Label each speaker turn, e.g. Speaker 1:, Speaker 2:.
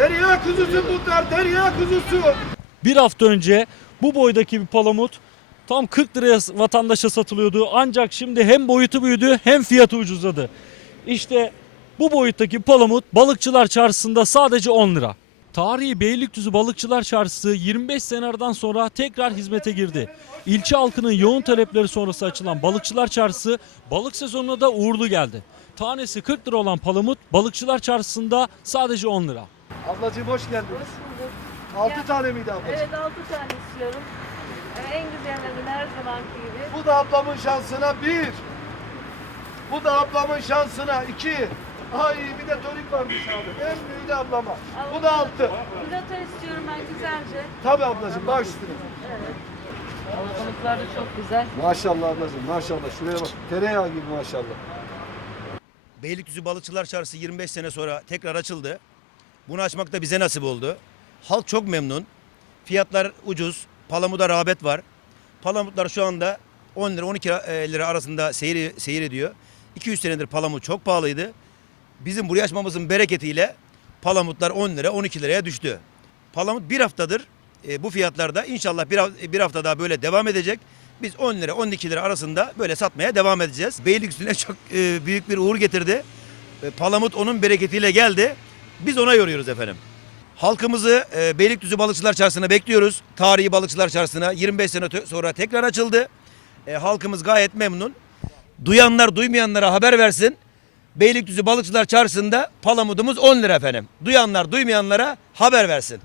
Speaker 1: Derya kuzusu bunlar, derya kuzusu.
Speaker 2: Bir hafta önce bu boydaki bir palamut tam 40 liraya vatandaşa satılıyordu. Ancak şimdi hem boyutu büyüdü hem fiyatı ucuzladı. İşte bu boyuttaki palamut balıkçılar çarşısında sadece 10 lira. Tarihi Beylikdüzü Balıkçılar Çarşısı 25 sene aradan sonra tekrar hizmete girdi. İlçe halkının yoğun talepleri sonrası açılan Balıkçılar Çarşısı balık sezonuna da uğurlu geldi. Tanesi 40 lira olan palamut Balıkçılar Çarşısı'nda sadece 10 lira.
Speaker 1: Ablacığım hoş geldiniz. Altı tane miydi ablacığım?
Speaker 3: Evet 6 tane istiyorum. Ee, en güzellerinden her zamanki gibi.
Speaker 1: Bu da ablamın şansına bir. Bu da ablamın şansına iki. Ay bir de tonik varmış abi. En büyüğü de ablama. Bu da altı.
Speaker 3: Pilota istiyorum ben güzelce.
Speaker 1: Tabii ablacığım baş üstüne.
Speaker 3: Evet. Balıklar da çok güzel.
Speaker 1: Maşallah ablacığım maşallah. Şuraya bak. Tereyağı gibi maşallah.
Speaker 4: Beylikdüzü Balıkçılar Çarşısı 25 sene sonra tekrar açıldı. Bunu açmak da bize nasip oldu. Halk çok memnun. Fiyatlar ucuz. Palamut'a rağbet var. Palamutlar şu anda 10 lira 12 lira arasında seyir, seyir ediyor. 200 senedir palamut çok pahalıydı. Bizim buraya açmamızın bereketiyle palamutlar 10 lira 12 liraya düştü. Palamut bir haftadır e, bu fiyatlarda inşallah bir, bir hafta daha böyle devam edecek. Biz 10 lira 12 lira arasında böyle satmaya devam edeceğiz. Beylikdüzü'ne çok e, büyük bir uğur getirdi. E, Palamut onun bereketiyle geldi. Biz ona yoruyoruz efendim. Halkımızı e, Beylikdüzü Balıkçılar Çarşısı'na bekliyoruz. Tarihi Balıkçılar Çarşısı'na 25 sene sonra tekrar açıldı. E, halkımız gayet memnun. Duyanlar duymayanlara haber versin. Beylikdüzü Balıkçılar Çarşısı'nda palamudumuz 10 lira efendim. Duyanlar duymayanlara haber versin.